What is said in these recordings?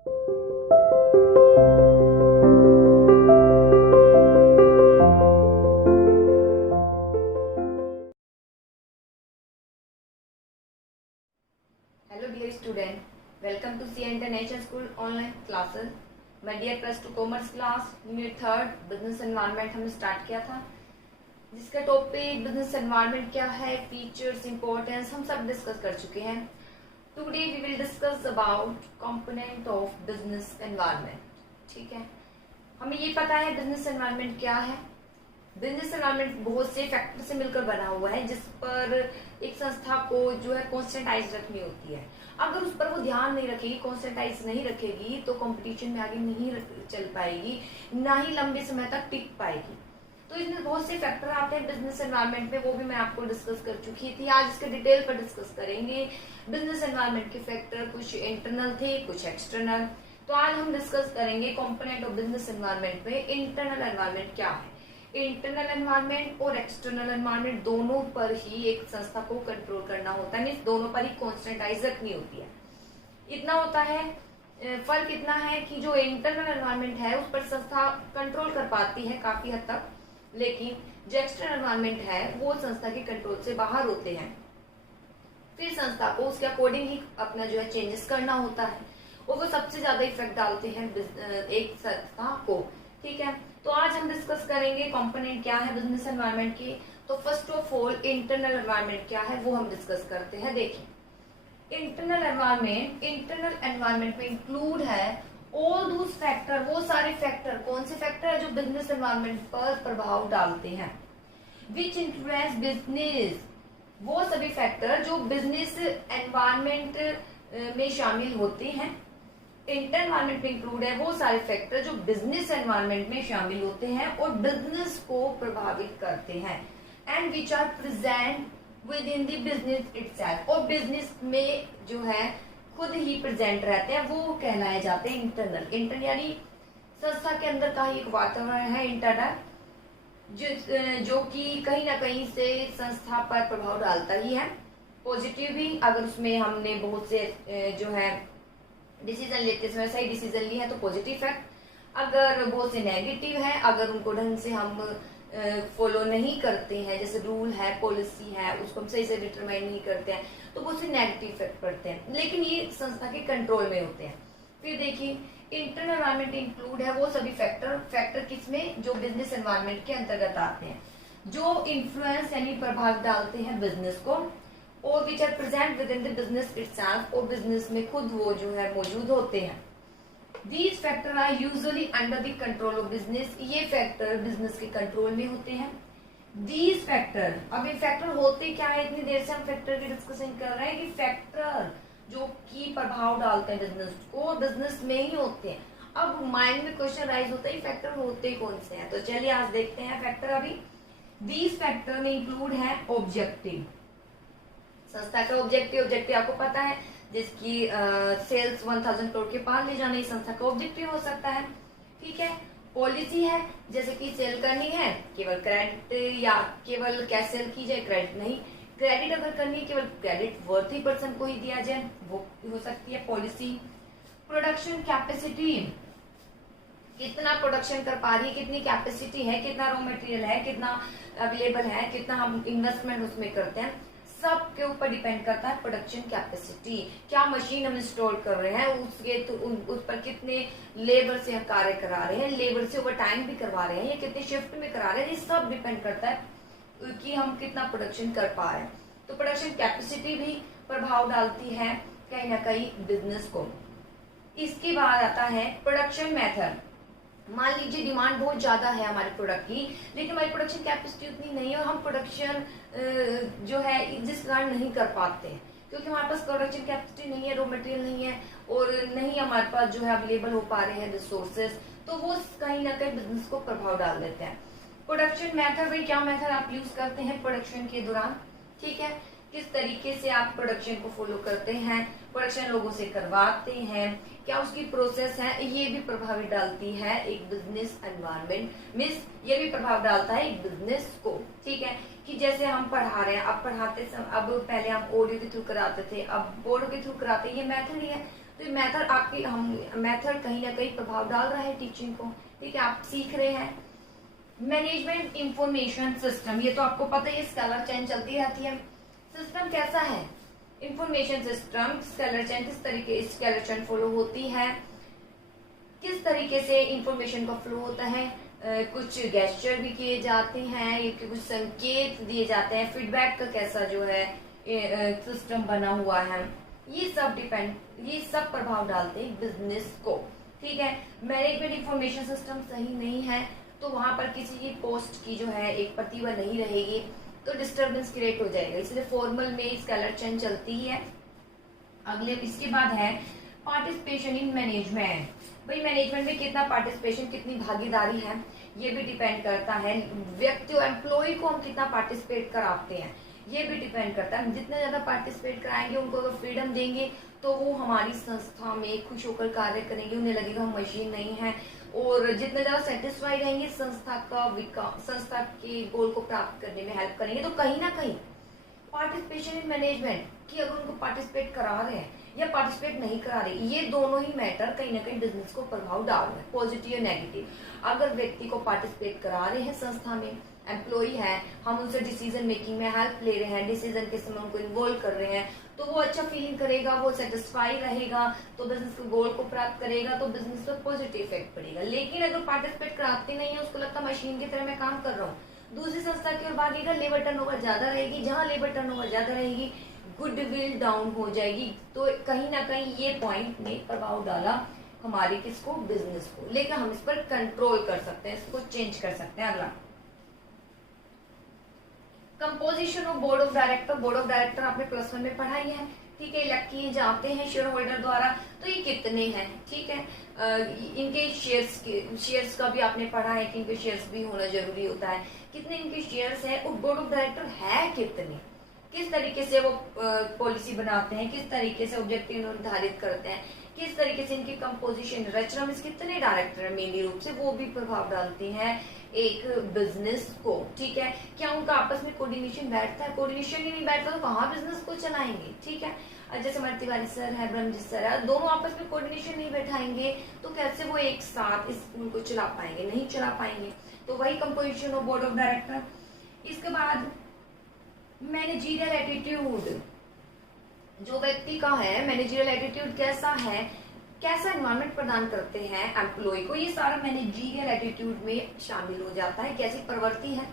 Hello dear student, welcome to CA International School online classes. My dear plus 2 commerce class unit 3 business environment हमने start किया था, जिसका topic business environment क्या है, features, importance हम सब डिस्कस कर चुके हैं. Today we will discuss about component of business environment. ठीक है, हमें ये पता है बिजनेस एनवायरनमेंट क्या है. बिजनेस एनवायरनमेंट बहुत से फैक्टर से मिलकर बना हुआ है, जिस पर एक संस्था को जो है कॉन्स्टेंटाइज रखनी होती है. अगर उस पर वो ध्यान नहीं रखेगी, कॉन्स्टेंटाइज नहीं रखेगी, तो कंपटीशन में आगे नहीं चल पाएगी, ना ही लंबे समय तक टिक पाएगी. तो इसमें बहुत से फैक्टर आते हैं बिजनेस एनवायरनमेंट में, वो भी मैं आपको डिस्कस कर चुकी थी. आज इसके डिटेल पर डिस्कस करेंगे. बिजनेस एनवायरनमेंट के फैक्टर कुछ इंटरनल थे, कुछ एक्सटर्नल. तो आज हम डिस्कस करेंगे कंपोनेंट ऑफ बिजनेस एनवायरनमेंट में इंटरनल एनवायरनमेंट क्या है. इंटरनल एनवायरनमेंट और एक्सटर्नल एनवायरनमेंट दोनों पर ही एक संस्था को कंट्रोल करना होता है, मीन्स दोनों पर ही कॉन्स्टेंटाइज रखनी होती है. इतना होता है, फर्क इतना है कि जो इंटरनल एनवायरनमेंट है उस पर संस्था कंट्रोल कर पाती है काफी हद तक, लेकिन जो एक्सटर्नल एनवायरनमेंट है वो संस्था के कंट्रोल से बाहर होते हैं. फिर संस्था को उसके अकॉर्डिंग ही अपना जो है चेंजेस करना होता है, और वो सबसे ज्यादा इफेक्ट डालते हैं एक संस्था को. ठीक है, तो आज हम डिस्कस करेंगे कंपोनेंट क्या है बिजनेस एनवायरनमेंट की. तो first of all internal environment क्या है वो हम डिस्कस करते हैं. देखिए, इंटरनल एनवायरनमेंट में इंक्लूड है ऑल दोस फैक्टर, वो सारे फैक्टर. कौन से फैक्टर है जो बिजनेस एनवायरनमेंट पर प्रभाव डालते हैं, विच इन्फ्लुएंस बिजनेस, वो सभी फैक्टर जो बिजनेस एनवायरनमेंट में शामिल होते हैं. इंटरनल एनवायरनमेंट में इंक्लूड है वो सारे फैक्टर जो बिजनेस एनवायरनमेंट में शामिल होते हैं और बिजनेस को प्रभावित करते हैं, and which are present within the business itself, और बिजनेस में जो है खुद ही प्रेजेंट रहते हैं, वो कहलाए जाते हैं इंटरनल. इंटरनल यानी संस्था के अंदर का ही एक वातावरण है इंटरनल, जो कि कहीं ना कहीं से संस्था पर प्रभाव डालता ही है. पॉजिटिव भी, अगर उसमें हमने बहुत से जो है डिसीजन लेते समय सही डिसीजन लिए हैं तो पॉजिटिव फैक्ट. अगर बहुत से नेगेटिव है, अगर उनको ढंग से हम फॉलो नहीं करते हैं, जैसे रूल है, पॉलिसी है, उसको हम सही से डिटरमाइन नहीं करते हैं, तो बहुत से नेगेटिव इफेक्ट पड़ते हैं, लेकिन ये संस्था के कंट्रोल में होते हैं. फिर देखिए, इंटरनल एनवायरनमेंट इंक्लूड है वो सभी फैक्टर किसमें, जो बिजनेस एनवायरनमेंट के अंतर्गत आते हैं, जो इन्फ्लुएंस यानी प्रभाव डालते हैं बिजनेस को, और which are present within the business itself, और बिजनेस में खुद वो जो है मौजूद होते हैं. These factor are usually under the control of business, ये फैक्टर बिजनेस के कंट्रोल में होते हैं. These फैक्टर, अब ये फैक्टर होते क्या है, इतनी देर से हम फैक्टर की डिस्कशन कर रहे हैं कि फैक्टर जो की प्रभाव डालते हैं बिजनेस को, बिजनेस में ही होते हैं. अब माइंड में क्वेश्चन राइज होता है फैक्टर होते कौन से हैं, तो चलिए आज देखते हैं फैक्टर. अभी These फैक्टर में इंक्लूड है ऑब्जेक्टिव. संस्था का ऑब्जेक्टिव आपको पता है, जिसकी सेल्स 1000 करोड़ के पार ले जाना, संस्था का ऑब्जेक्टिव हो सकता है. ठीक है, पॉलिसी है, जैसे कि सेल करनी है केवल क्रेडिट, या केवल कैश सेल की जाए, क्रेडिट नहीं. क्रेडिट अगर करनी है केवल क्रेडिट वर्थी पर्सन को ही दिया जाए, वो हो सकती है पॉलिसी. प्रोडक्शन कैपेसिटी, कितना प्रोडक्शन कर पा रही है, कितनी कैपेसिटी है, कितना रॉ मटेरियल है, कितना अवेलेबल है, कितना हम इन्वेस्टमेंट उसमें करते हैं, सब के ऊपर डिपेंड करता है प्रोडक्शन कैपेसिटी. क्या मशीन हम इंस्टॉल कर रहे हैं, उसके तो उस पर कितने लेबर से हम कार्य करा रहे हैं, लेबर से ओवर टाइम भी करवा रहे हैं, या कितने शिफ्ट में करा रहे हैं, ये सब डिपेंड करता है कि हम कितना प्रोडक्शन कर पा रहे हैं. तो प्रोडक्शन कैपेसिटी भी प्रभाव डालती है कहीं ना कहीं बिजनेस को. इसके बाद आता है प्रोडक्शन मेथड. मान लीजिए डिमांड बहुत ज्यादा है हमारे प्रोडक्ट की, लेकिन हमारी प्रोडक्शन कैपेसिटी उतनी नहीं है, और हम प्रोडक्शन जो है जिस कारण नहीं कर पाते हैं, क्योंकि हमारे पास प्रोडक्शन कैपेसिटी नहीं है, रॉ मटेरियल नहीं है, और नहीं हमारे पास जो है अवेलेबल हो पा रहे हैं रिसोर्सेज, तो वो कहीं ना कहीं बिजनेस को प्रभाव डाल देते हैं. प्रोडक्शन मेथड में क्या मेथड आप यूज करते हैं प्रोडक्शन के दौरान. ठीक है, किस तरीके से आप प्रोडक्शन को फॉलो करते हैं, प्रोडक्शन लोगों से करवाते हैं, क्या उसकी प्रोसेस है, ये भी प्रभावित डालती है एक बिजनेस एनवायरनमेंट, मींस ये भी प्रभाव डालता है एक बिजनेस को. ठीक है, कि जैसे हम पढ़ा रहे हैं, अब पढ़ाते समय, अब पहले हम ऑडियो के थ्रू कराते थे, अब बोर्ड के थ्रू कराते हैं, ये मेथड ही है. तो ये मेथड आपकी मेथड कहीं ना कहीं प्रभाव डाल रहा है टीचिंग को, ठीक है, आप सीख रहे हैं। मैनेजमेंट इंफॉर्मेशन सिस्टम, ये तो आपको पता है, स्केलर चेन चलती रहती है। सिस्टम कैसा है? इंफॉर्मेशन सिस्टम स्केलर चेन, किस तरीके स्केलर चेन फॉलो होती है, किस तरीके से इंफॉर्मेशन का फ्लो होता है, कुछ गेस्चर भी किए जाते हैं, कुछ संकेत दिए जाते हैं, फीडबैक का कैसा जो है सिस्टम बना हुआ है, ये सब प्रभाव डालते हैं बिजनेस को, ठीक है। मैनेजमेंट इंफॉर्मेशन सिस्टम सही नहीं है तो वहां पर किसी की पोस्ट की जो है एक प्रतिभा नहीं रहेगी तो डिस्टर्बेंस क्रिएट हो जाएगा, इसलिए फॉर्मल में स्केलर चेन चलती ही है। अगले इसके बाद है पार्टिसिपेशन इन मैनेजमेंट। भाई मैनेजमेंट में कितना पार्टिसिपेशन, कितनी भागीदारी है, ये भी डिपेंड करता है। व्यक्ति और एम्प्लॉय को हम कितना पार्टिसिपेट कराते हैं ये भी डिपेंड करता है। जितना ज्यादा पार्टिसिपेट कराएंगे, उनको अगर फ्रीडम देंगे तो वो हमारी संस्था में खुश होकर कार्य करेंगे, उन्हें लगेगा हम मशीन नहीं है। और जितने ज्यादा सेटिस्फाइड रहेंगे, संस्था के गोल को प्राप्त करने में हेल्प करेंगे। तो कहीं ना कहीं पार्टिसिपेशन इन मैनेजमेंट कि अगर उनको पार्टिसिपेट करा रहे हैं या पार्टिसिपेट नहीं करा रहे, ये दोनों ही मैटर कहीं ना कहीं बिजनेस को प्रभाव डाल रहे हैं, पॉजिटिव या नेगेटिव। अगर व्यक्ति को पार्टिसिपेट करा रहे हैं, संस्था में एम्प्लॉय है, हम उनसे डिसीजन मेकिंग में हेल्प ले रहे हैं, डिसीजन के समय उनको इन्वॉल्व कर रहे हैं, तो वो अच्छा फीलिंग करेगा, वो सेटिस्फाई रहेगा, तो बिजनेस के गोल को प्राप्त करेगा, तो बिजनेस पर पॉजिटिव इफेक्ट पड़ेगा। लेकिन अगर पार्टिसिपेट कराते नहीं है, उसको लगता मशीन की तरह मैं काम कर रहा हूँ, दूसरी संस्था की ओर भागेगा, लेबर टर्नओवर ज्यादा रहेगी, जहां लेबर टर्नओवर ज्यादा रहेगी गुडविल डाउन हो जाएगी। तो कहीं ना कहीं ये पॉइंट ने प्रभाव डाला हमारे किसको, बिजनेस को। लेकिन हम इस पर कंट्रोल कर सकते हैं, इसको चेंज कर सकते हैं। अगला composition of board of director. Board of director आपने प्लस 1 में पढ़ाई है, ठीक है, इलेक्ट किए जाते हैं शेयर होल्डर द्वारा। तो ये कितने हैं, ठीक है, इनके शेयर्स का भी आपने पढ़ा है कि इनके शेयर्स भी होना जरूरी होता है, कितने इनके शेयर्स है और बोर्ड ऑफ डायरेक्टर है कितने, किस तरीके से वो पॉलिसी बनाते हैं, किस तरीके से ऑब्जेक्टिव निर्धारित करते हैं, किस तरीके से इनकी कंपोजिशन, रचना में कितने डायरेक्टर है मेनली रूप से, वो भी प्रभाव डालती हैं एक बिजनेस को, ठीक है। क्या उनका आपस में कोऑर्डिनेशन बैठता है? कोऑर्डिनेशन ही नहीं बैठता तो कहाँ बिजनेस को चलाएंगे, ठीक है। जैसे हमारे तिवारी सर है, ब्रह्मजीत सर है, दोनों आपस में कोऑर्डिनेशन नहीं बैठाएंगे तो कैसे वो एक साथ इस स्कूल को चला पाएंगे, नहीं चला पाएंगे। तो वही composition of board of director. इसके बाद मैनेजरियल एटीट्यूड, जो व्यक्ति का है मैनेजरियल एटीट्यूड कैसा है, कैसा एनवायरनमेंट प्रदान करते हैं एम्प्लॉय को, ये सारा मैनेजरियल एटीट्यूड में शामिल हो जाता है। कैसी प्रवृत्ति है,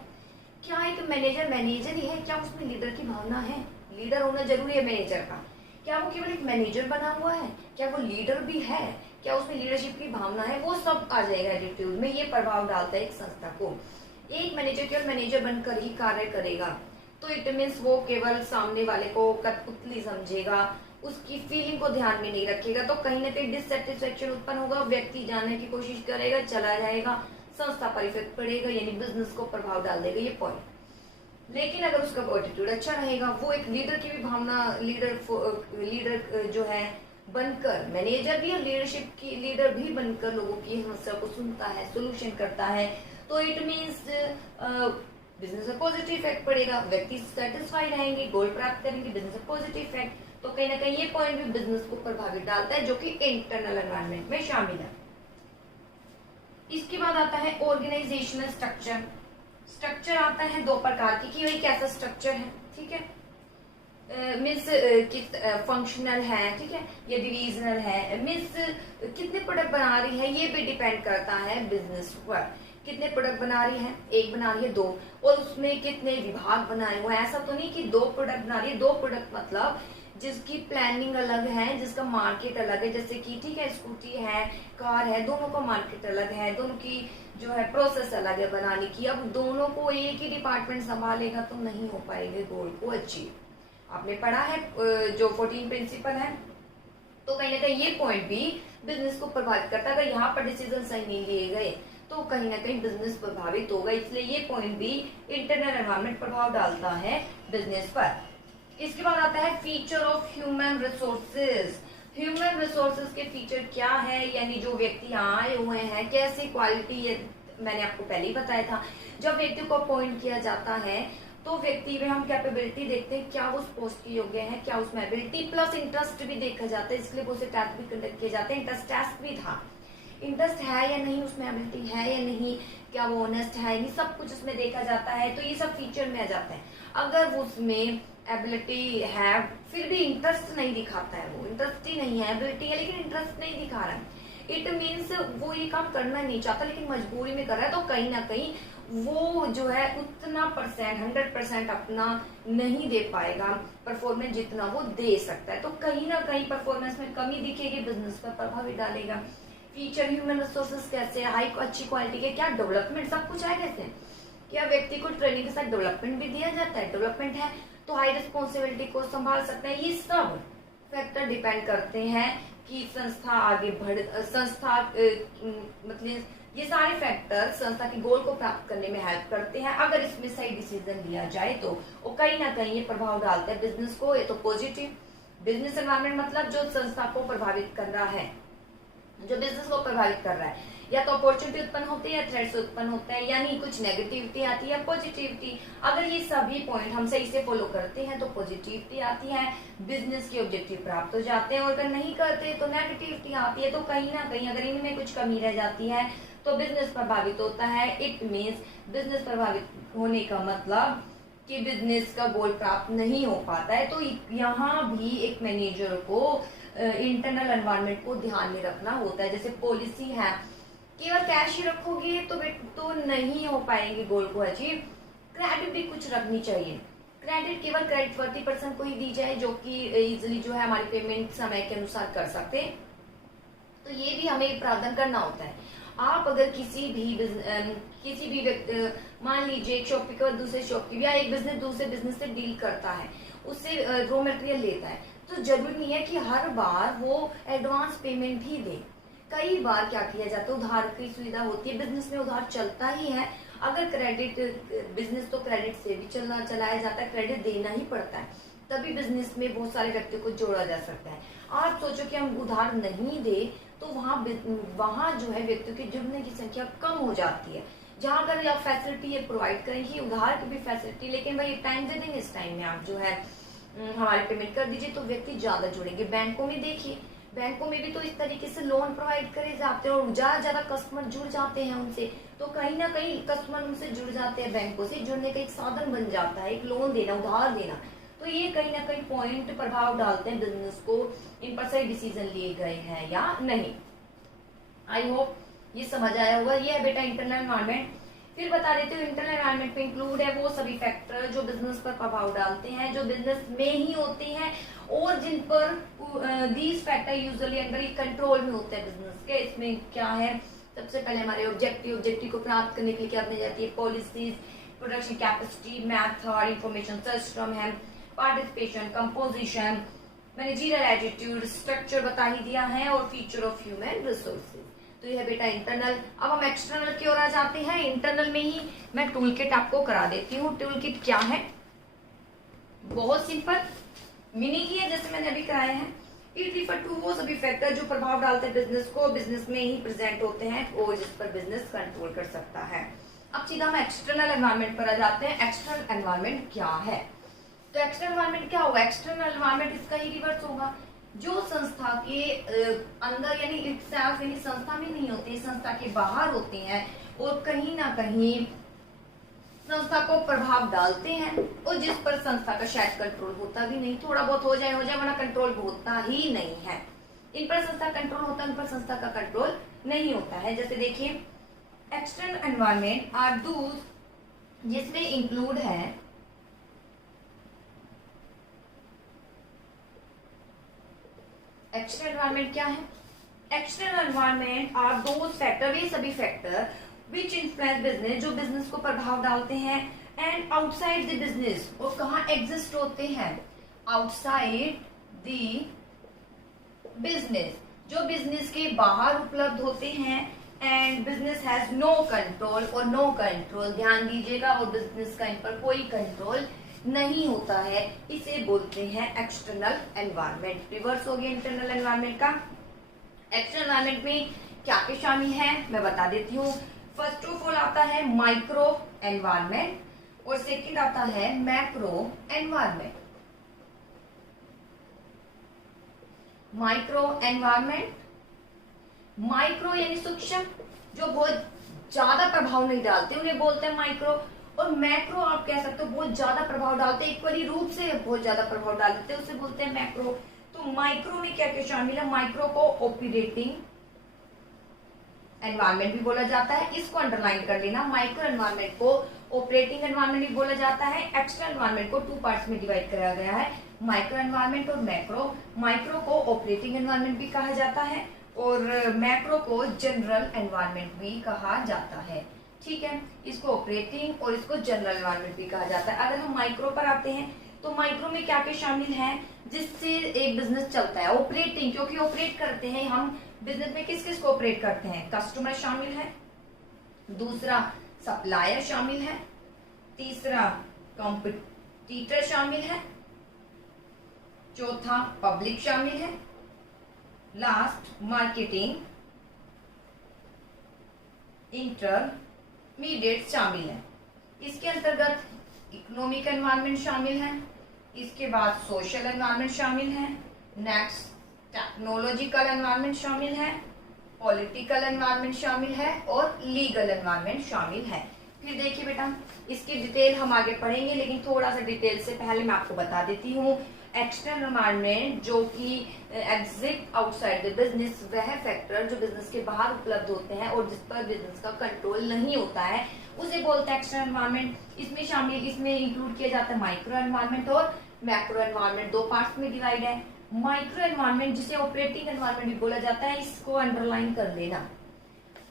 क्या एक मैनेजर ही है, क्या उसमें लीडर की भावना है, लीडर होना जरूरी है मैनेजर का, क्या वो केवल एक मैनेजर बना हुआ है, क्या वो लीडर भी है, क्या उसमें लीडरशिप की भावना है, वो सब आ जाएगा एटीट्यूड में। ये प्रभाव डालता है एक संस्था को। एक मैनेजर केवल मैनेजर बनकर ही कार्य करेगा तो इट मीन्स वो केवल सामने वाले को कठपुतली समझेगा, उसकी फीलिंग को ध्यान में नहीं रखेगा, तो कहीं ना कहीं डिससेटिस्फेक्शन उत्पन्न होगा, व्यक्ति जानने की कोशिश करेगा, चला जाएगा, संस्था पर इफेक्ट पड़ेगा, यानी बिजनेस को प्रभाव डाल देगा ये पॉइंट। लेकिन अगर उसका एटीट्यूड अच्छा रहेगा, वो एक लीडर की भी भावना, लीडर जो है बनकर, मैनेजर भी और लीडरशिप की लीडर भी बनकर लोगों की समस्या को सुनता है, सोल्यूशन करता है, तो इट मीन्स बिजनेस में पॉजिटिव इफेक्ट पड़ेगा, व्यक्ति सेटिस्फाई रहेंगे, गोल प्राप्त करेंगे, बिजनेस में पॉजिटिव इफेक्ट। तो कहीं ना कहीं ये पॉइंट भी बिजनेस को प्रभावित डालता है, जो कि इंटरनल एनवायरनमेंट में शामिल है। इसके बाद आता है ऑर्गेनाइजेशनल स्ट्रक्चर। स्ट्रक्चर आता है दो प्रकार की, कि वही कैसा स्ट्रक्चर है, ठीक है, मीन्स फंक्शनल है, ठीक है, या डिविजनल है, मीन्स कितने प्रोडक्ट बना रही है, ये भी डिपेंड करता है बिजनेस पर। कितने प्रोडक्ट बना रही है, एक बना रही है, दो, और उसमें कितने विभाग बनाए हुए हैं। ऐसा तो नहीं कि दो प्रोडक्ट बना रही है, दो प्रोडक्ट मतलब जिसकी प्लानिंग अलग है, जिसका मार्केट अलग है, जैसे कि ठीक है स्कूटी है, कार है, दोनों का मार्केट अलग है, दोनों की जो है प्रोसेस अलग है बनाने की। अब दोनों को एक ही डिपार्टमेंट संभालेगा तो नहीं हो पाएंगे गोल को अचीव। आपने पढ़ा है जो 14 प्रिंसिपल है, तो कहीं ना कहीं ये पॉइंट भी बिजनेस को प्रभावित करता है। अगर यहाँ पर डिसीजन सही नहीं लिए गए तो कहीं ना कहीं बिजनेस प्रभावित होगा, इसलिए ये पॉइंट भी इंटरनल एनवायरनमेंट प्रभाव डालता है बिजनेस पर। इसके बाद आता है feature of human resources. Human resources के फीचर क्या है, यानी जो व्यक्ति आए हुए हैं कैसी क्वालिटी, ये मैंने आपको पहले ही बताया था। जब व्यक्ति को अपॉइंट किया जाता है तो व्यक्ति में हम कैपेबिलिटी देखते हैं, क्या वो उस पोस्ट के योग्य है, क्या उसमें एबिलिटी प्लस इंटरेस्ट भी देखा जाता है, इसलिए बहुत से टेस्ट भी कंडक्ट किए जाते हैं। इंटरेस्ट टेस्ट भी था, इंटरेस्ट है या नहीं, उसमें एबिलिटी है या नहीं, क्या वो ऑनेस्ट है, ये सब कुछ उसमें देखा जाता है। तो ये सब फीचर में आ जाते हैं। अगर वो उसमें एबिलिटी है फिर भी इंटरेस्ट नहीं दिखाता है, वो इंटरेस्ट ही नहीं है, एबिलिटी है लेकिन इंटरेस्ट नहीं दिखा रहा है, इट मीन्स वो ये काम करना नहीं चाहता लेकिन मजबूरी में कर रहा है। तो कहीं ना कहीं वो जो है उतना परसेंट 100% अपना नहीं दे पाएगा परफॉर्मेंस जितना वो दे सकता है। तो कहीं ना कहीं परफॉर्मेंस में कमी दिखेगी, बिजनेस पर प्रभाव भी डालेगा। फीचर ह्यूमन रिसोर्सेज कैसे, हाई अच्छी क्वालिटी के क्या डेवलपमेंट, सब कुछ है कैसे, क्या व्यक्ति को ट्रेनिंग के साथ डेवलपमेंट भी दिया जाता है, डेवलपमेंट है तो हाई रिस्पॉन्सिबिलिटी को संभाल सकते हैं। ये सब फैक्टर डिपेंड करते हैं कि संस्था आगे बढ़, संस्था मतलब ये सारे फैक्टर संस्था के गोल को प्राप्त करने में हेल्प करते हैं। अगर इसमें सही डिसीजन लिया जाए तो वो कहीं ना कहीं ये प्रभाव डालते हैं बिजनेस को। ये तो पॉजिटिव बिजनेस एनवायरनमेंट मतलब जो संस्था को प्रभावित कर रहा है, जो बिजनेस को प्रभावित कर रहा है, या तो अपॉर्चुनिटी उत्पन्न होती है या थ्रेट्स उत्पन्न होते हैं, यानी कुछ नेगेटिविटी आती है पॉजिटिविटी। अगर ये सभी पॉइंट हम सही से फॉलो करते हैं तो पॉजिटिविटी आती है, बिजनेस के ऑब्जेक्टिव प्राप्त हो जाते हैं, और अगर नहीं करते तो नेगेटिविटी आती है। तो कहीं ना कहीं अगर इनमें कुछ कमी रह जाती है तो बिजनेस प्रभावित होता है। इट मीन्स बिजनेस प्रभावित होने का मतलब कि बिजनेस का गोल प्राप्त नहीं हो पाता है। तो यहाँ भी एक मैनेजर को इंटरनल एनवायरनमेंट को ध्यान में रखना होता है। जैसे पॉलिसी है, केवल कैश ही रखोगे तो नहीं हो पाएंगे गोल को अचीव। क्रेडिट भी कुछ रखनी चाहिए, क्रेडिट केवल क्रेडिट 40% को ही दी जाए जो कि इजिली जो है हमारी पेमेंट समय के अनुसार कर सकते हैं। तो ये भी हमें प्रावधान करना होता है। आप अगर किसी भी व्यक्ति, मान लीजिए एक शॉपकीपर दूसरे शॉपकीपर या एक बिजनेस दूसरे बिजनेस से डील करता है, उससे रॉ मटेरियल लेता है, तो जरूरी नहीं है कि हर बार वो एडवांस पेमेंट ही दे। कई बार क्या किया जाता है, उधार की सुविधा होती है, बिजनेस में उधार चलता ही है। अगर क्रेडिट बिजनेस तो क्रेडिट से भी चलाया जाता है, क्रेडिट देना ही पड़ता है, तभी बिजनेस में बहुत सारे व्यक्तियों को जोड़ा जा सकता है। आप सोचो कि हम उधार नहीं दे तो वहाँ जो है व्यक्तियों के जुड़ने की संख्या कम हो जाती है। जहाँ अगर आप फैसिलिटी ये प्रोवाइड करेंगे, उधार की भी फैसिलिटी, लेकिन भाई टाइम दे देंगे, इस टाइम में आप जो है हमारे पेमेंट कर दीजिए, तो व्यक्ति ज्यादा जुड़ेंगे। बैंकों में देखिए, बैंकों में भी तो इस तरीके से लोन प्रोवाइड करे जाते हैं और ज्यादा कस्टमर जुड़ जाते हैं उनसे, तो कहीं ना कहीं कस्टमर उनसे जुड़ जाते हैं, बैंकों से जुड़ने का एक साधन बन जाता है, एक लोन देना, उधार देना। तो ये कहीं ना कहीं पॉइंट प्रभाव डालते हैं बिजनेस को, इन पर सही डिसीजन लिए गए हैं या नहीं। आई होप ये समझ आया होगा। ये है बेटा इंटरनल एनवायरनमेंट। फिर बता देते हो इंटरनल एनवायरनमेंट में इंक्लूड है वो सभी फैक्टर जो बिजनेस पर प्रभाव डालते हैं, जो बिजनेस में ही होते हैं और जिन पर these factor usually under control में होते हैं बिजनेस के। इसमें क्या है, सबसे पहले हमारे ऑब्जेक्टिव को प्राप्त करने के लिए क्या बनाई जाती है, policies, production capacity, method, information system है, participation, composition, managerial attitude, structure बता ही दिया है, और फीचर ऑफ ह्यूमन रिसोर्सेज। तो ये है बेटा इंटरनल। अब हम एक्सटर्नल की ओर आ जाते हैं। इंटरनल में ही मैं टूल किट आपको करा देती हूँ। टूल किट क्या है, बहुत सिंपल, मिनी की है जैसे मैंने अभी कराया है। इट रिफर टू वो सभी फैक्टर जो प्रभाव डालते हैं बिजनेस को, बिजनेस में ही प्रेजेंट होते हैं और जिस पर बिजनेस कंट्रोल कर सकता है। अब सीधा हम एक्सटर्नल एनवायरनमेंट पर आ जाते हैं। एक्सटर्नल एनवायरनमेंट क्या है, तो एक्सटर्नल एनवायरनमेंट क्या होगा, एक्सटर्नल एनवायरनमेंट इसका ही रिवर्स होगा। जो संस्था के अंदर यानी इटसेल्फ यानी संस्था में नहीं होते, संस्था के बाहर होते हैं और कहीं ना कहीं संस्था को प्रभाव डालते हैं, और जिस पर संस्था का शायद कंट्रोल होता भी नहीं, थोड़ा बहुत हो जाए वरना कंट्रोल होता ही नहीं है। इन पर संस्था कंट्रोल होता है, इन पर संस्था का कंट्रोल नहीं होता है। जैसे देखिए एक्सटर्नल एनवायरनमेंट आर दूज जिसमें इंक्लूड है एक्सटर्नल एनवायरनमेंट क्या है, external environment are those factor, ये सभी फैक्टर विच इन्फ्लुएंस बिजनेस जो बिजनेस को प्रभाव डालते हैं, एंड आउटसाइड द बिजनेस, और कहाँ एग्जिस्ट होते हैं, आउटसाइड द बिजनेस, जो बिजनेस के बाहर उपलब्ध होते हैं, and business has no control, और नो कंट्रोल ध्यान दीजिएगा, और बिजनेस का इन पर कोई कंट्रोल नहीं होता है, इसे बोलते हैं एक्सटर्नल एनवायरनमेंट। रिवर्स हो गया इंटरनल एनवायरनमेंट का। एक्सटर्नल एनवायरनमेंट में क्या क्या शामिल है मैं बता देती हूँ। फर्स्ट ऑफ ऑल आता है माइक्रो एनवायरनमेंट, और सेकंड आता है macro environment. Micro environment, micro यानी सूक्ष्म, जो बहुत ज्यादा प्रभाव नहीं डालते उन्हें बोलते हैं माइक्रो, और मैक्रो आप कह सकते हो बहुत ज्यादा प्रभाव डालते हैं, इक्वली रूप से बहुत ज्यादा प्रभाव डालते हैं, उसे बोलते हैं मैक्रो। तो माइक्रो में क्या क्या शामिल है? माइक्रो को ऑपरेटिंग एनवायरमेंट भी बोला जाता है, इसको अंडरलाइन कर लेना। माइक्रो एनवायरमेंट को ऑपरेटिंग एनवायरमेंट भी बोला जाता है। एक्सटर्नल एनवायरमेंट को 2 पार्ट्स में डिवाइड करा गया है, माइक्रो एनवायरमेंट और मैक्रो। माइक्रो को ऑपरेटिंग एनवायरमेंट भी कहा जाता है और मैक्रो को जनरल एनवायरमेंट भी कहा जाता है। ठीक है, इसको ऑपरेटिंग और इसको जनरल एनवायरमेंट भी कहा जाता है। अगर हम माइक्रो पर आते हैं तो माइक्रो में क्या क्या शामिल है जिससे एक बिजनेस चलता है? ऑपरेटिंग, क्योंकि ऑपरेट करते हैं हम बिजनेस में किस किस को ऑपरेट करते हैं? कस्टमर शामिल है, दूसरा सप्लायर शामिल है, तीसरा कॉम्पिटिटर शामिल है, चौथा पब्लिक शामिल है, लास्ट मार्केटिंग इंटरमीडिएट शामिल है। इसके अंतर्गत इकोनॉमिक एनवायरनमेंट शामिल है, इसके बाद सोशल एनवायरनमेंट शामिल है, नेक्स्ट टेक्नोलॉजिकल एनवायरनमेंट शामिल है, पॉलिटिकल एनवायरनमेंट शामिल है और लीगल एनवायरनमेंट शामिल है। फिर देखिए बेटा, इसकी डिटेल हम आगे पढ़ेंगे, लेकिन थोड़ा सा डिटेल से पहले मैं आपको बता देती हूँ। एक्सटर्नल एनवायरनमेंट जो कि एग्जिस्ट आउटसाइड द बिजनेस, वह फैक्टर जो बिजनेस के बाहर उपलब्ध होते हैं और जिस पर बिजनेस का कंट्रोल नहीं होता है उसे बोलते हैं एक्सटर्नल एनवायरनमेंट। इसमें इंक्लूड किया जाता है माइक्रो एनवायरनमेंट और मैक्रो एनवायरनमेंट। 2 पार्ट्स में डिवाइड है। माइक्रो एनवायरनमेंट जिसे ऑपरेटिंग एनवायरनमेंट भी बोला जाता है, इसको अंडरलाइन कर लेना।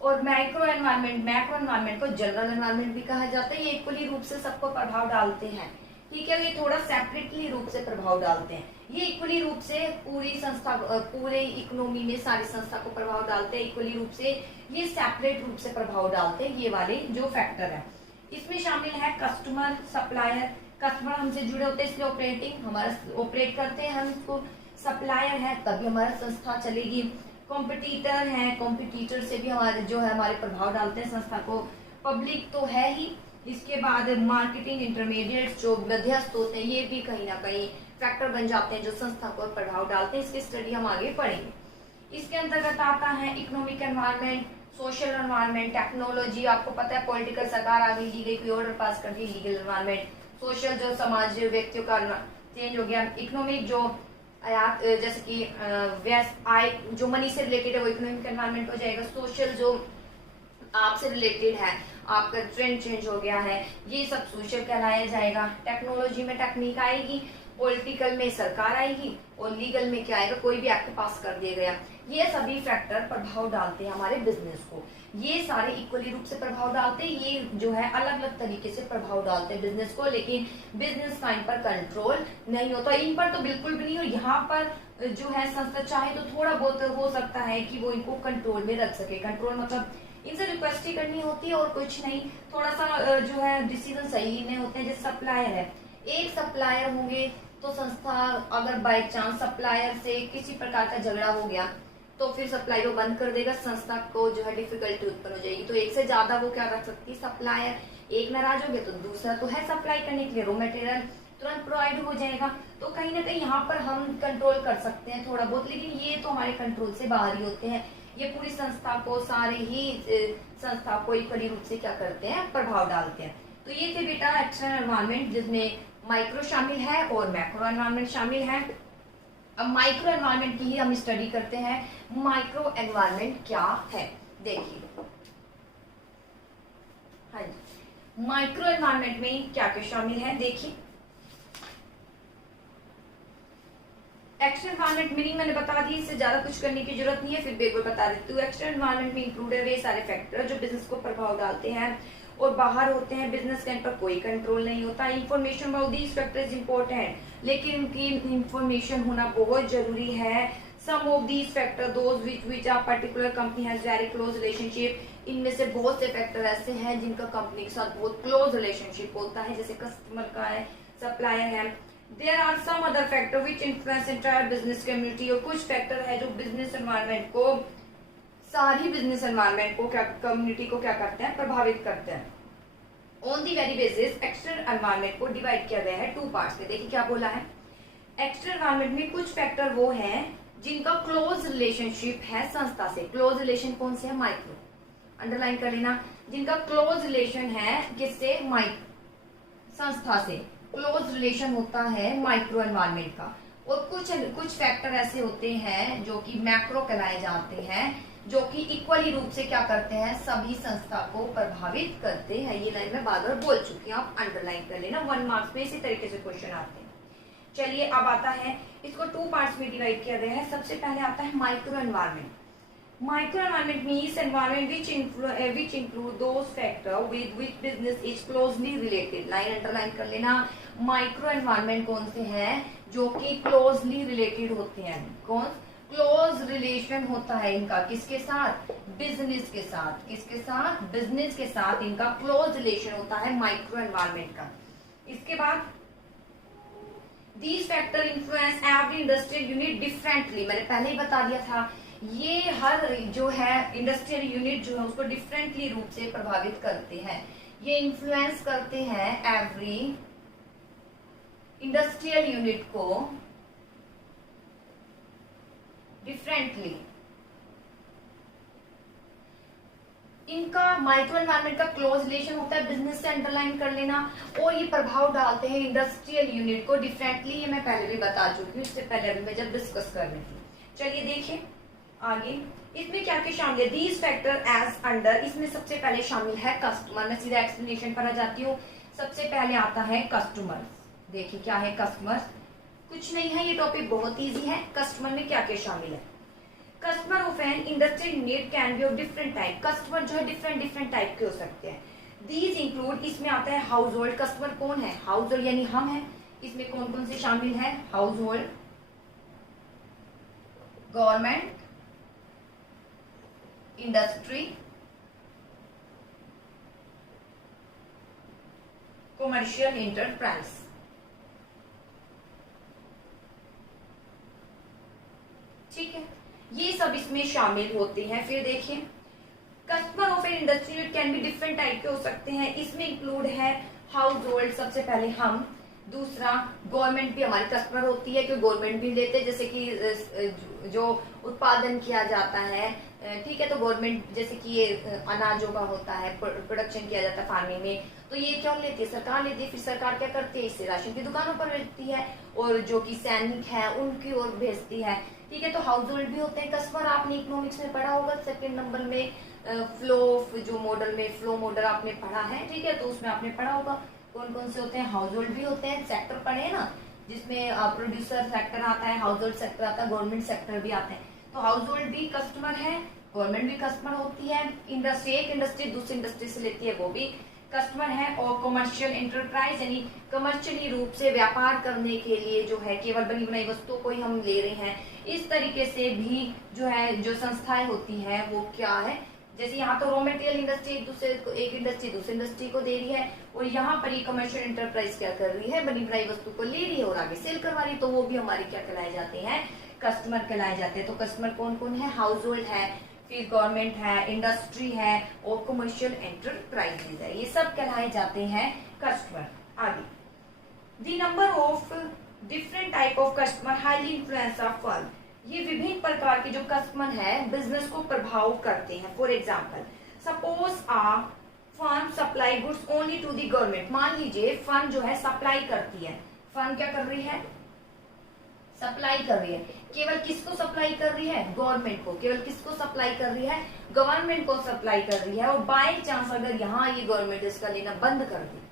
और मैक्रो एनवायरनमेंट को जनरल एनवायरनमेंट भी कहा जाता है। ये इक्वली रूप से सबको प्रभाव डालते हैं। ठीक है, ये थोड़ा सेपरेटली रूप से प्रभाव डालते हैं। ये इक्वली रूप से पूरी संस्था, पूरे इकोनॉमी में सारी संस्था को प्रभाव डालते हैं इक्वली रूप से। ये सेपरेट रूप से प्रभाव डालते हैं ये वाले जो फैक्टर है। इसमें शामिल है कस्टमर, सप्लायर। कस्टमर हमसे जुड़े होते हैं इसलिए ऑपरेटिंग, हमारा ऑपरेट करते हैं हम इसको। सप्लायर है तभी हमारी संस्था चलेगी। कॉम्पिटिटर है, कॉम्पिटिटर से भी हमारे जो है हमारे प्रभाव डालते हैं संस्था को। पब्लिक तो है ही। इसके बाद मार्केटिंग इंटरमीडिएट जो मध्यस्थ होते हैं, ये भी कहीं ना कहीं फैक्टर बन जाते हैं जो संस्था को प्रभाव डालते हैं। इसकी स्टडी हम आगे पढ़ेंगे। इसके अंतर्गत आता है economic environment, social environment, technology. आपको पता है पॉलिटिकल सरकार आ गई, दी गई कोई ऑर्डर पास कर दी, लीगल एनवायरनमेंट। सोशल जो समाज व्यक्तियों का चेंज हो गया। इकोनॉमिक जो जैसे कि आय जो मनी से रिलेटेड है वो इकोनॉमिक एनवायरनमेंट हो जाएगा। सोशल जो आपसे रिलेटेड है, आपका ट्रेंड चेंज हो गया है, ये सब सोशल कहलाया जाएगा। टेक्नोलॉजी में टेक्निक आएगी, पॉलिटिकल में सरकार आएगी और लीगल में क्या आएगा? कोई भी एक्ट पास कर दिया गया। ये सभी फैक्टर प्रभाव डालते हैं हमारे बिजनेस को। ये सारे इक्वली रूप से प्रभाव डालते हैं। ये जो है अलग अलग तरीके से प्रभाव डालते हैं बिजनेस को, लेकिन बिजनेस का इन पर कंट्रोल नहीं होता। इन पर तो बिल्कुल भी नहीं। और यहाँ पर जो है संस्था चाहे तो थोड़ा बहुत हो सकता है कि वो इनको कंट्रोल में रख सके। कंट्रोल मतलब इनसे रिक्वेस्ट ही करनी होती है और कुछ नहीं। थोड़ा सा जो है डिसीजन सही लेने होते हैं। जैसे सप्लायर है, एक सप्लायर होंगे तो संस्था अगर बाय चांस सप्लायर से किसी प्रकार का झगड़ा हो गया तो फिर सप्लाई को बंद कर देगा, संस्था को जो है डिफिकल्टी उत्पन्न हो जाएगी। तो एक से ज्यादा वो क्या रख सकती है? सप्लायर। एक नाराज हो गया तो दूसरा तो है सप्लाई करने के लिए, रॉ मटेरियल तुरंत प्रोवाइड हो जाएगा। तो कहीं ना कहीं यहाँ पर हम कंट्रोल कर सकते हैं थोड़ा बहुत, लेकिन ये तो हमारे कंट्रोल से बाहर ही होते हैं। ये पूरी संस्था को, सारे ही संस्था को इक्वली रूप से क्या करते हैं? प्रभाव डालते हैं। तो ये थे बेटा एक्सटर्नल एनवायरनमेंट जिसमें माइक्रो शामिल है और मैक्रो एनवायरनमेंट शामिल है। अब माइक्रो एनवायरनमेंट की ही हम स्टडी करते हैं। माइक्रो एनवायरनमेंट क्या है देखिए। हाँ जी, माइक्रो एनवायरनमेंट में क्या क्या शामिल है देखिए। एक्सटर्नल एनवायरनमेंट मीनिंग मैंने बता दी, इससे ज्यादा कुछ करने की जरूरत नहीं है, फिर भी एक बार बता देती हूँ। एक्सटर्नल एनवायरनमेंट में इंक्लूडेड है सारे फैक्टर जो बिजनेस को प्रभाव डालते हैं और बाहर होते हैं। बिजनेस के इन पर कोई कंट्रोल नहीं होता। Information about these factors important, लेकिन इनकी इंफॉर्मेशन होना बहुत जरूरी है। Some of these factor those which are particular company has very close relationship. इनमें से बहुत से फैक्टर ऐसे हैं जिनका कंपनी के साथ बहुत क्लोज रिलेशनशिप होता है, जैसे कस्टमर का है, सप्लायर है। There are some other factor which influence entire business community. और कुछ फैक्टर है जो बिजनेस एनवायरनमेंट को, सारी बिजनेस एनवायरनमेंट को, क्या कम्युनिटी को क्या करते हैं? प्रभावित करते हैं। On the very basis external environment को डिवाइड किया गया है टू पार्ट्स में। देखिए क्या बोला है, एक्सटर्नल एनवायरनमेंट में कुछ फैक्टर वो हैं जिनका क्लोज रिलेशनशिप है संस्था से। क्लोज रिलेशन कौन से है, माइक्रो, अंडरलाइन कर लेना, जिनका क्लोज रिलेशन है किससे, संस्था से क्लोज रिलेशन होता है माइक्रो एनवायरनमेंट का। और कुछ फैक्टर ऐसे होते हैं जो कि मैक्रो कहलाए जाते हैं, जो कि इक्वली रूप से क्या करते हैं, सभी संस्था को प्रभावित करते हैं। ये लाइन में बार बार बोल चुकी हूँ, आप अंडरलाइन कर लेना, 1 मार्क्स में इसी तरीके से क्वेश्चन आते हैं। चलिए अब आता है, इसको 2 पार्ट्स में डिवाइड किया गया है। सबसे पहले आता है micro environment. Micro environment means environment which include those factor with which business is closely related. Line underline कर लेना। माइक्रो एनवायरनमेंट कौन से हैं जो कि क्लोजली रिलेटेड होते हैं, कौन क्लोज रिलेशन होता है इनका किसके साथ, बिजनेस के साथ। किसके साथ, बिजनेस के साथ इनका क्लोज रिलेशन होता है माइक्रो एनवायरनमेंट का। इसके बाद these factor influence every industrial unit differently। मैंने पहले ही बता दिया था, ये हर जो है इंडस्ट्रियल यूनिट जो है उसको डिफरेंटली रूप से प्रभावित करते हैं। ये इन्फ्लुएंस करते हैं एवरी इंडस्ट्रियल यूनिट को डिफरेंटली। इनका माइक्रो एनवायरनमेंट का क्लोज रिलेशन होता है बिजनेस से, अंडरलाइन कर लेना। और ये प्रभाव डालते हैं इंडस्ट्रियल यूनिट को डिफरेंटली, ये मैं पहले भी बता चुकी हूँ, इससे पहले अभी मैं जब डिस्कस कर रही थी। चलिए देखिए आगे, इसमें क्या क्या शामिल है, दीज फैक्टर एज अंडर। इसमें सबसे पहले शामिल है कस्टमर। मैं सीधा एक्सप्लेनेशन पर आ जाती हूँ। सबसे पहले आता है कस्टमर्स। देखिए क्या है कस्टमर्स, कुछ नहीं है, ये टॉपिक बहुत इजी है। कस्टमर में क्या क्या शामिल है, customer of an industrial unit can be of different type. Customer जो है डिफरेंट टाइप के हो सकते हैं। दीज इंक्लूड, इसमें आता है हाउस होल्ड। कस्टमर कौन है, हाउस होल्ड यानी हम है। इसमें कौन कौन से शामिल है, house hold, government, industry, commercial enterprise. ठीक है, ये सब इसमें शामिल होते हैं। फिर देखिए customer of an industry can be different type के हो सकते हैं। इसमें इंक्लूड है हाउस होल्ड, सबसे पहले हम। दूसरा गवर्नमेंट भी हमारी कस्टमर होती है, क्योंकि गवर्नमेंट भी लेते हैं, जैसे कि जो उत्पादन किया जाता है, ठीक है, तो गवर्नमेंट जैसे कि ये अनाजों का होता है, प्रोडक्शन किया जाता है फार्मिंग में, तो ये क्यों लेती है, सरकार लेती है। फिर सरकार क्या करती है, इससे राशन की दुकानों पर भेजती है, और जो कि सैनिक है उनकी ओर भेजती है। ठीक है, तो हाउस होल्ड भी होते हैं कस्टमर। आपने इकोनॉमिक्स में पढ़ा होगा, सेकंड नंबर में फ्लो जो मॉडल में फ्लो मॉडल आपने पढ़ा है, ठीक है, तो उसमें आपने पढ़ा होगा कौन कौन से होते हैं, हाउस होल्ड भी होते हैं। सेक्टर पढ़े ना, जिसमें प्रोड्यूसर सेक्टर आता है, हाउस होल्ड सेक्टर आता है, गवर्नमेंट सेक्टर भी आते हैं। तो हाउस होल्ड भी कस्टमर है, गवर्नमेंट भी कस्टमर होती है। इंडस्ट्री, एक इंडस्ट्री दूसरी इंडस्ट्री से लेती है, वो भी कस्टमर है। और कमर्शियल एंटरप्राइज यानी कमर्शियली रूप से व्यापार करने के लिए जो है केवल बनी बनाई वस्तुओं को ही हम ले रहे हैं, इस तरीके से भी जो है जो संस्थाएं होती हैं वो क्या है, जैसे यहाँ तो रॉ मटेरियल इंडस्ट्री एक इंडस्ट्री दूसरी इंडस्ट्री को दे रही है, और यहाँ पर ये कमर्शियल एंटरप्राइज क्या कर रही है, बनी बनाई वस्तु को ले रही है और आगे सेल करवा रही है, तो वो भी हमारे क्या कहलाए जाते हैं, कस्टमर कहलाए जाते हैं। तो कस्टमर कौन कौन है, हाउस होल्ड है, फिर गवर्नमेंट है, इंडस्ट्री है और कमर्शियल एंटरप्राइजेज है, ये सब कहलाए जाते हैं कस्टमर। आगे, the number of different type of customer highly influence of firm. ये विभिन्न प्रकार के जो कस्टमर है बिजनेस को प्रभाव करते हैं। For example, suppose a firm supply goods only to the government. मान लीजिए फर्म जो है सप्लाई करती है, फर्म क्या कर रही है, सप्लाई कर रही है, केवल किसको सप्लाई कर रही है, गवर्नमेंट को। केवल किसको सप्लाई कर रही है, गवर्नमेंट को सप्लाई कर रही है। और बाय चांस अगर यहाँ ये गवर्नमेंट इसका लेना बंद कर दी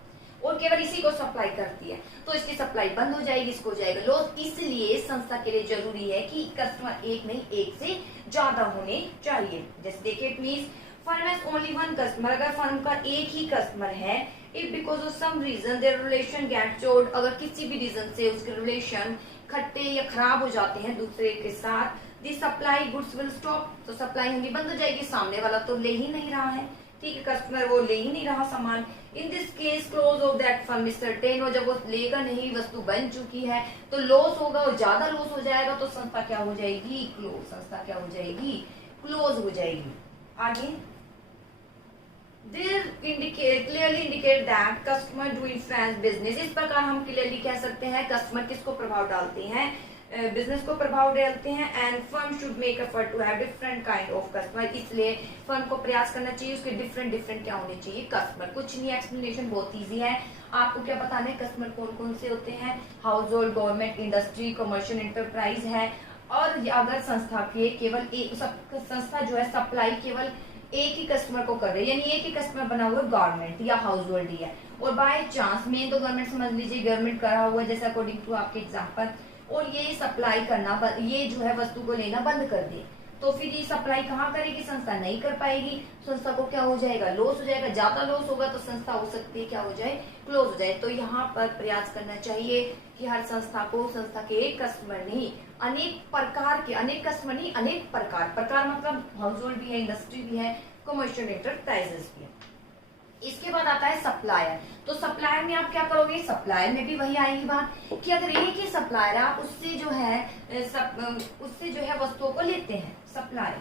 और केवल इसी को सप्लाई करती है, तो इसकी सप्लाई बंद हो जाएगी, इसको हो जाएगा लॉस। इसलिए संस्था के लिए जरूरी है कि कस्टमर एक नहीं एक से ज्यादा होने चाहिए। जैसे देखिए, it means firm has only one customer. अगर फर्म का एक ही कस्टमर है, if because of some reason their relation get soured, अगर किसी भी रीजन से उसके रिलेशन खट्टे या खराब हो जाते हैं दूसरे के साथ, दी सप्लाई गुड्स विल स्टॉप, तो सप्लाई होनी बंद हो जाएगी। सामने वाला तो ले ही नहीं रहा है, ठीक है, कस्टमर वो ले ही नहीं रहा सामान। In this case close of that firm is certain, और जब वो लेगा नहीं, वस्तु बन चुकी है, तो लॉस होगा और ज्यादा लॉस हो जाएगा, तो संस्था क्या हो जाएगी, क्लोज। संस्था क्या हो जाएगी, क्लोज हो जाएगी। आगे, clearly indicate that customer do influence business। इस प्रकार हम क्लियरली कह सकते हैं कस्टमर किसको प्रभाव डालते हैं, बिजनेस को प्रभाव डालते हैं। And firm should make effort to have different kind of customer, इसलिए फर्म को प्रयास करना चाहिए उसके डिफरेंट क्या होने चाहिए कस्टमर। कुछ नहीं, एक्सप्लेनेशन बहुत इजी है। आपको क्या बताना है, कस्टमर कौन कौन से होते हैं, house hold, government, industry, commercial enterprise है। और अगर संस्था के केवल एक संस्था जो है सप्लाई केवल एक ही कस्टमर को कर रहे हैं, यानी एक ही कस्टमर बना हुआ गवर्नमेंट या हाउस होल्ड ही है, और बाय चांस मेन तो गवर्नमेंट समझ लीजिए, गवर्नमेंट करा हुआ है जैसे अकॉर्डिंग टू आपके एग्जांपल, और ये सप्लाई करना, ये जो है वस्तु को लेना बंद कर दे, तो फिर ये सप्लाई कहाँ करेगी, संस्था नहीं कर पाएगी। संस्था को क्या हो जाएगा, लॉस हो जाएगा। ज्यादा लॉस होगा तो संस्था हो सकती है क्या हो जाए, क्लोज हो जाए। तो यहाँ पर प्रयास करना चाहिए कि हर संस्था को, संस्था के एक कस्टमर नहीं, अनेक प्रकार के, अनेक कस्टमर नहीं, अनेक प्रकार मतलब हाउस होल्ड भी है, इंडस्ट्री भी है, कमर्शियल एंटरप्राइजेस भी है। इसके बाद आता है सप्लायर। तो सप्लायर में आप क्या करोगे, सप्लायर में भी वही आएगी बात कि अगर एक ही सप्लायर आप उससे जो है वस्तुओं को लेते हैं, सप्लायर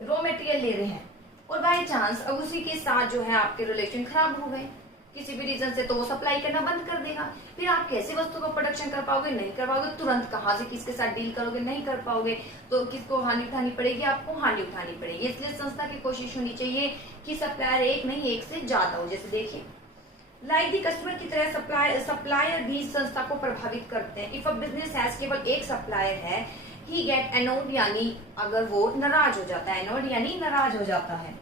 रॉ मटेरियल ले रहे हैं, और बाय चांस अब उसी के साथ जो है आपके रिलेशन खराब हो गए किसी भी रीजन से, तो वो सप्लाई करना बंद कर देगा। फिर आप कैसे वस्तु को प्रोडक्शन कर पाओगे, नहीं कर पाओगे। तुरंत कहाँ से किसके साथ डील करोगे, नहीं कर पाओगे। तो किसको हानि उठानी पड़ेगी, आपको हानि उठानी पड़ेगी। इसलिए संस्था की कोशिश होनी चाहिए कि सप्लायर एक नहीं, एक से ज्यादा हो। जैसे देखिए लाइक दी कस्टमर की तरह सप्लायर भी संस्था को प्रभावित करते हैं। इफ अ बिजनेस हैज केवल एक सप्लायर है, ही गेट एनोड, यानी अगर वो नाराज हो जाता है, एनोड यानी नाराज हो जाता है,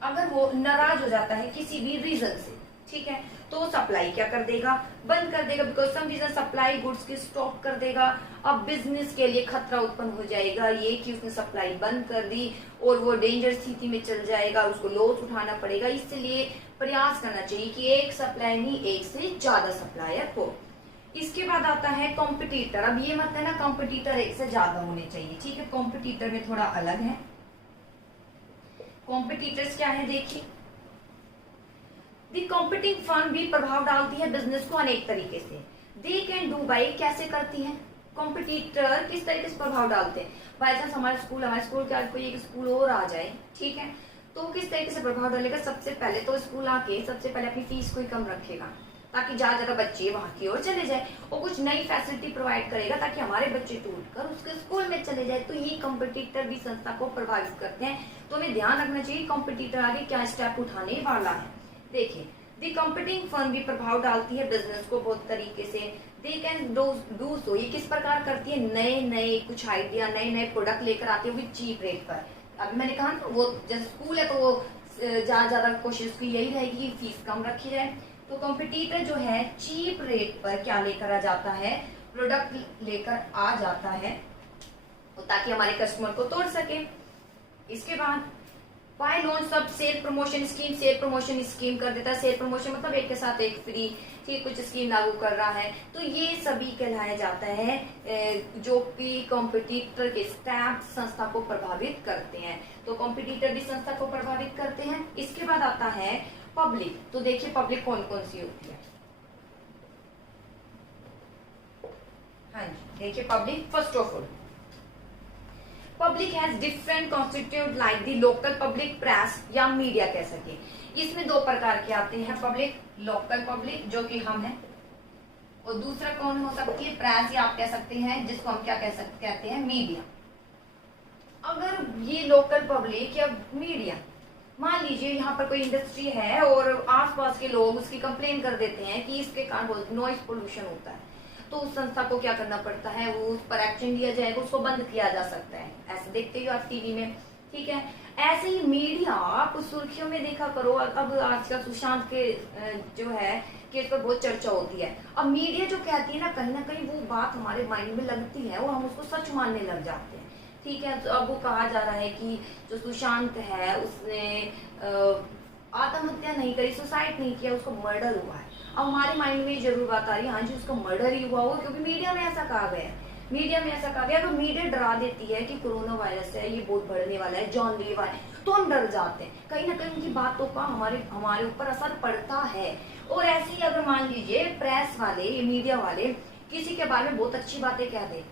अगर वो नाराज हो जाता है किसी भी रीजन से, ठीक है, तो सप्लाई क्या कर देगा, बंद कर देगा। Because some reason supply goods की स्टॉप कर देगा। अब बिजनेस के लिए खतरा उत्पन्न हो जाएगा ये कि उसने सप्लाई बंद कर दी और वो डेंजर स्थिति में चल जाएगा, उसको लॉस उठाना पड़ेगा। इसलिए प्रयास करना चाहिए कि एक सप्लायर नहीं, एक से ज्यादा सप्लायर हो। इसके बाद आता है कॉम्पिटिटर। अब ये मत है ना कॉम्पिटिटर एक से ज्यादा होने चाहिए, ठीक है, कॉम्पिटिटर में थोड़ा अलग है। कॉम्पिटिटर्स क्या है देखिए, दी कॉम्पिटिंग फर्म भी प्रभाव डालती है बिजनेस को अनेक तरीके से। दे कैन डू बाई, कैसे करती है कॉम्पिटिटर, किस तरीके से प्रभाव डालते हैं। बाई चांस हमारे स्कूल के आज कोई एक स्कूल और आ जाए, ठीक है, तो किस तरीके से प्रभाव डालेगा। सबसे पहले तो स्कूल आके सबसे पहले अपनी फीस को ही कम रखेगा ताकि ज्यादा बच्चे वहां की ओर चले जाए, और कुछ नई फैसिलिटी प्रोवाइड करेगा ताकि हमारे बच्चे टूट कर उसके स्कूल में चले जाए। तो ये कॉम्पिटिटर भी संस्था को प्रभावित करते हैं। तो हमें ध्यान रखना चाहिए कॉम्पिटिटर आगे क्या स्टेप उठाने वाला है। देखिए दी कॉम्पिटिंग फर्म भी प्रभाव डालती है बिजनेस को बहुत तरीके से। दे कैन डू सो, ये किस प्रकार करती है, नए कुछ आइडिया, नए प्रोडक्ट लेकर आते हैं विद चीप रेट पर। अभी मैंने कहा ना वो जैसे स्कूल है तो वो ज्यादा कोशिश की यही रहेगी कि फीस कम रखी जाए। तो कॉम्पिटिटर जो है चीप रेट पर क्या लेकर आ जाता है, प्रोडक्ट लेकर आ जाता है, तो ताकि हमारे कस्टमर को तोड़ सके। इसके बाद बाय लॉन्च सब सेल प्रमोशन स्कीम कर देता है। सेल प्रमोशन मतलब एक के साथ एक फ्री, ठीक, कुछ स्कीम लागू कर रहा है। तो ये सभी कहलाया जाता है जो कि कॉम्पिटिटर के स्टेप संस्था को प्रभावित करते हैं। तो कॉम्पिटिटर भी संस्था को प्रभावित करते हैं। इसके बाद आता है पब्लिक। तो देखिए पब्लिक कौन कौन सी होती है। हाँ जी, देखिए public, first of all public has different constitute like the local public, press या मीडिया कह सके। इसमें दो प्रकार के आते हैं पब्लिक, लोकल पब्लिक जो कि हम हैं, और दूसरा कौन हो सकती है, प्रेस या आप कह सकते हैं जिसको हम क्या कहते हैं, मीडिया। अगर ये लोकल पब्लिक या मीडिया, मान लीजिए यहाँ पर कोई इंडस्ट्री है और आसपास के लोग उसकी कंप्लेन कर देते हैं कि इसके कारण नॉइज पोल्यूशन होता है, तो उस संस्था को क्या करना पड़ता है, वो उस पर एक्शन लिया जाएगा, उसको बंद किया जा सकता है। ऐसे देखते हो आप टीवी में, ठीक है। ऐसे ही मीडिया आप सुर्खियों में देखा करो। अब आजकल सुशांत के जो है केस पर बहुत चर्चा होती है। अब मीडिया जो कहती है ना कहीं वो बात हमारे माइंड में लगती है और हम उसको सच मानने लग जाते हैं, ठीक है। तो अब वो कहा जा रहा है कि जो सुशांत है उसने आत्महत्या नहीं करी, सुसाइड नहीं किया, उसको मर्डर हुआ है। अब हमारे माइंड में जरूर बात आ रही है हाँ जी उसका मर्डर ही हुआ होगा, क्योंकि मीडिया में ऐसा कहा गया है। तो मीडिया डरा देती है कि कोरोना वायरस है, ये बहुत बढ़ने वाला है, जानलेवा है, तो हम डर जाते हैं। कहीं ना कहीं उनकी बातों का हमारे ऊपर असर पड़ता है। और ऐसे ही अगर मान लीजिए प्रेस वाले, मीडिया वाले किसी के बारे में बहुत अच्छी बातें कह दे,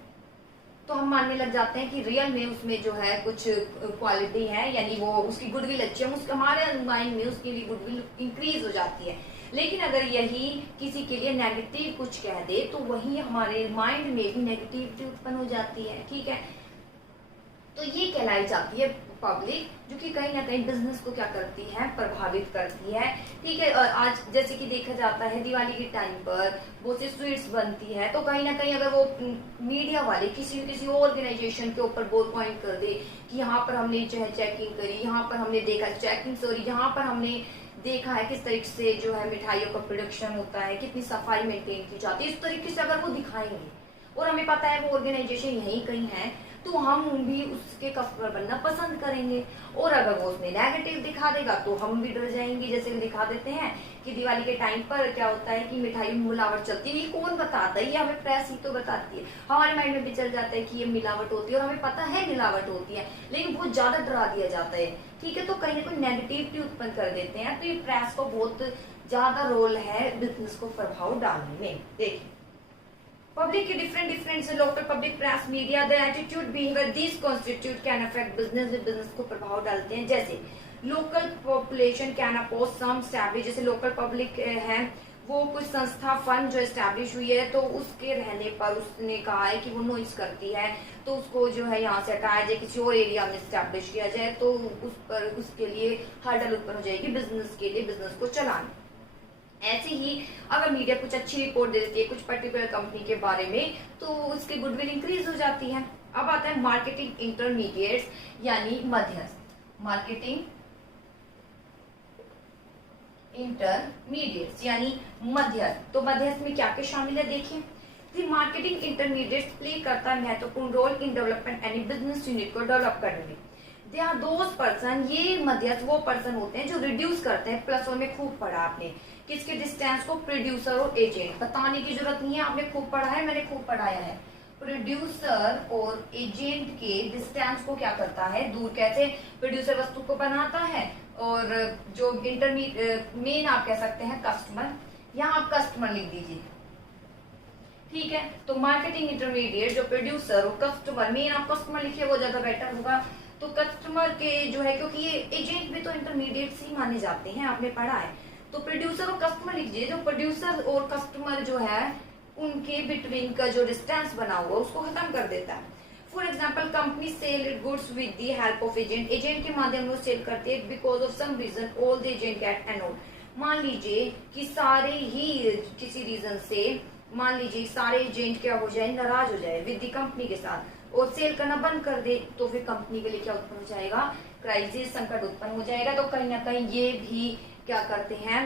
तो हम मानने लग जाते हैं कि रियल में उसमें जो है कुछ क्वालिटी है, यानी वो उसकी गुडविल अच्छी है, उसके हमारे माइंड में उसके लिए गुडविल इंक्रीज हो जाती है। लेकिन अगर यही किसी के लिए नेगेटिव कुछ कह दे तो वही हमारे माइंड में भी नेगेटिविटी उत्पन्न हो जाती है। ठीक है, तो ये कहलाई जाती है पब्लिक, जो कि कहीं ना कहीं बिजनेस को क्या करती है, प्रभावित करती है। ठीक है, आज जैसे कि देखा जाता है दिवाली के टाइम पर बहुत सी स्वीट्स बनती है, तो कहीं ना कहीं अगर वो मीडिया वाले किसी ऑर्गेनाइजेशन के ऊपर बोल पॉइंट कर दे कि यहाँ पर हमने जो है चेकिंग करी, यहाँ पर हमने देखा यहाँ पर हमने देखा है किस तरीके से जो है मिठाइयों का प्रोडक्शन होता है, कितनी सफाई मेंटेन की जाती है, इस तरीके से अगर वो दिखाएंगे और हमें पता है वो ऑर्गेनाइजेशन यहीं कहीं है, तो हम भी उसके कस्टमर बनना पसंद करेंगे। और अगर वो उसमें नेगेटिव दिखा देगा तो हम भी डर जाएंगे। जैसे कि दिखा देते हैं कि दिवाली के टाइम पर क्या होता है कि मिठाई में मिलावट चलती है, ये कौन बताता है, ये हमें प्रेस ही तो बताती है। हमारे माइंड में भी चल जाता है कि ये मिलावट होती है और हमें पता है मिलावट होती है, लेकिन बहुत ज्यादा डरा दिया जाता है। ठीक है, तो कहीं ना कहीं नेगेटिविटी उत्पन्न कर देते हैं। तो ये प्रेस का बहुत ज्यादा रोल है बिजनेस को प्रभाव डालने में। देखिए, Public के different से local public press media the attitude behavior these constitute can affect business को प्रभाव डालते हैं। जैसे local population can oppose some established, जैसे local public है वो कुछ संस्था फंड जो एस्टैब्लिश हुई है तो उसके रहने पर उसने कहा है कि वो नॉइज करती है, तो उसको जो है यहाँ से हटाया जाए, किसी और एरिया में एस्टैब्लिश किया जाए, तो उस पर उसके लिए हर्डल उत्पन्न हो जाएगी बिजनेस के लिए, बिजनेस को चलाने। ऐसे ही अगर मीडिया कुछ अच्छी रिपोर्ट दे देती है कुछ पर्टिकुलर कंपनी के बारे में तो उसकी गुडविल इंक्रीज हो जाती है। अब आता है मार्केटिंग इंटरमीडिएट्स यानी मध्यस्थ। मार्केटिंग इंटरमीडिएट्स यानी मध्यस्थ, तो मध्यस्थ में क्या क्या शामिल है देखिए। द मार्केटिंग इंटरमीडिएट्स प्ले करता है महत्वपूर्ण role in development any business unit को डेवलप करने में। दे आर दोज पर्सन, ये मध्यस्थ वो पर्सन होते हैं जो रिड्यूस करते हैं, प्लस वन में खूब पढ़ा आपने किसके डिस्टेंस को, प्रोड्यूसर और एजेंट, बताने की जरूरत नहीं है, आपने खूब पढ़ा है, मैंने खूब पढ़ाया है। प्रोड्यूसर और एजेंट के डिस्टेंस को क्या करता है, दूर। कैसे, प्रोड्यूसर वस्तु को बनाता है और जो इंटरमीडिएट मेन आप कह सकते हैं कस्टमर, यहाँ आप कस्टमर लिख दीजिए। ठीक है, तो मार्केटिंग इंटरमीडिएट जो प्रोड्यूसर और कस्टमर, मेन आप कस्टमर लिखिए वो ज्यादा बेटर होगा। तो कस्टमर के जो है, क्योंकि ये एजेंट भी तो इंटरमीडिएट ही माने जाते हैं, आपने पढ़ा है, तो प्रोड्यूसर और कस्टमर लीजिए। जो प्रोड्यूसर और कस्टमर जो है उनके बिटवीन का जो डिस्टेंस बना हुआ उसको खत्म कर देता है। For example company sell it goods with the help of agent, agent के माध्यम से सेल करती है। Because of some reason all the agent get annoyed, मान लीजिए कि सारे ही किसी रीजन से, मान लीजिए सारे एजेंट क्या हो जाए, नाराज हो जाए विद द कंपनी के साथ और सेल करना बंद कर दे, तो फिर कंपनी के लिए क्या उत्पन्न हो जाएगा, क्राइसिस, संकट उत्पन्न हो जाएगा। तो कहीं ना कहीं ये भी क्या करते हैं,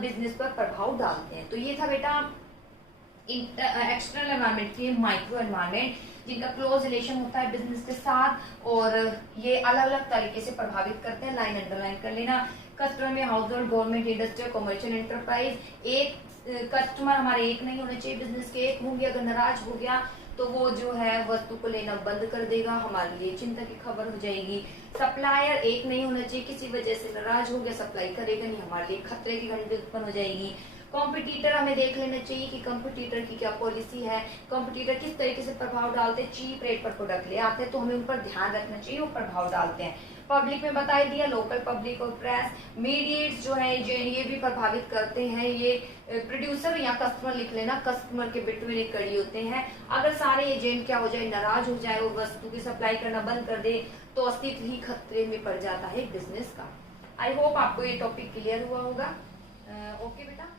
बिजनेस पर प्रभाव डालते हैं। तो ये था बेटा एक्सटर्नल एनवायरनमेंट की माइक्रो एनवायरनमेंट, जिनका क्लोज रिलेशन होता है बिजनेस के साथ और ये अलग अलग तरीके से प्रभावित करते हैं। लाइन अंडरलाइन कर लेना। कस्टमर में house hold, government, industrial, commercial enterprise. एक कस्टमर हमारे एक नहीं होने चाहिए, बिजनेस के एक होंगे, अगर नाराज हो गया तो वो जो है वस्तु को लेना बंद कर देगा, हमारे लिए चिंता की खबर हो जाएगी। सप्लायर एक नहीं होना चाहिए, किसी वजह से नाराज हो गया, सप्लाई करेगा नहीं, हमारे लिए खतरे की घंटी उत्पन्न हो जाएगी। कॉम्पिटिटर हमें देख लेना चाहिए कि कॉम्पिटिटर की क्या पॉलिसी है, कॉम्पिटिटर किस तरीके से प्रभाव डालते हैं, चीप रेट पर प्रोडक्ट ले आते हैं, तो हमें उन पर ध्यान रखना चाहिए, वो प्रभाव डालते हैं। पब्लिक में बता दिया, लोकल पब्लिक और प्रेस मीडिएट्स जो है ये भी प्रभावित करते हैं। ये प्रोड्यूसर या कस्टमर लिख लेना, कस्टमर के बिटवीन एक कड़ी होते हैं। अगर सारे एजेंट क्या हो जाए, नाराज हो जाए और वस्तु की सप्लाई करना बंद कर दे तो अस्तित्व ही खतरे में पड़ जाता है बिजनेस का। आई होप आपको ये टॉपिक क्लियर हुआ होगा। ओके बेटा।